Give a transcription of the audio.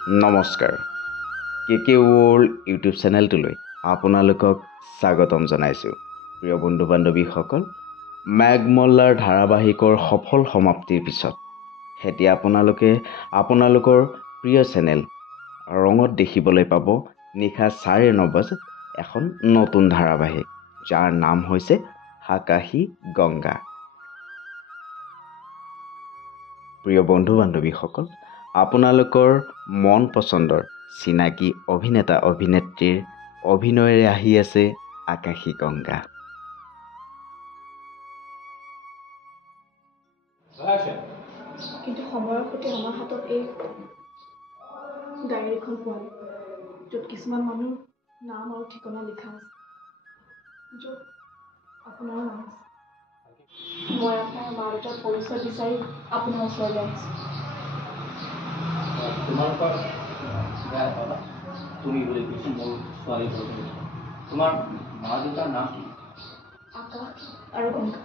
নমস্কাৰ কে world YouTube চেনেলটোলৈ আপোনালোকক স্বাগতম জনাইছোঁ। প্ৰিয় বন্ধু বান্ধৱীসকল, মেঘমল্লাৰ ধাৰাবাহিকৰ সফল সমাপ্তিৰ পিছত এতিয়া আপোনালোকে আপোনালোকৰ প্ৰিয় চেনেল ৰঙত দেখিবলৈ পাব নিশা 9:30 বজাত এখন নতুন ধাৰাবাহিক, যাৰ নাম হৈছে আকাশী গংগা। প্ৰিয় বন্ধু বান্ধৱীসকল, আপোনালোকৰ মন পচন্দৰ চিনাকি অভিনেতা অভিনেত্ৰীৰ অভিনয়েৰে আহি আছে আকাশী গংগা। কিন্তু সময়ৰ সৈতে আমাৰ হাতত এই ডায়েৰীখন পোৱা, য'ত কিছুমান মানুহৰ নাম আৰু ঠিকনা লিখা আছে, য'ত আপোনাৰ নাম আছে। মই আপোনাৰ মা দেউতাৰ পৰিচয় বিচাৰি আপোনাৰ ওচৰলৈ আহিছোঁ। তোমালোকৰ তুমি বুলি কৈছোঁ, মোৰ ছোৱালী। তোমাৰ মা দেউতাৰ নাম কি? আকাশ আৰু গংগা।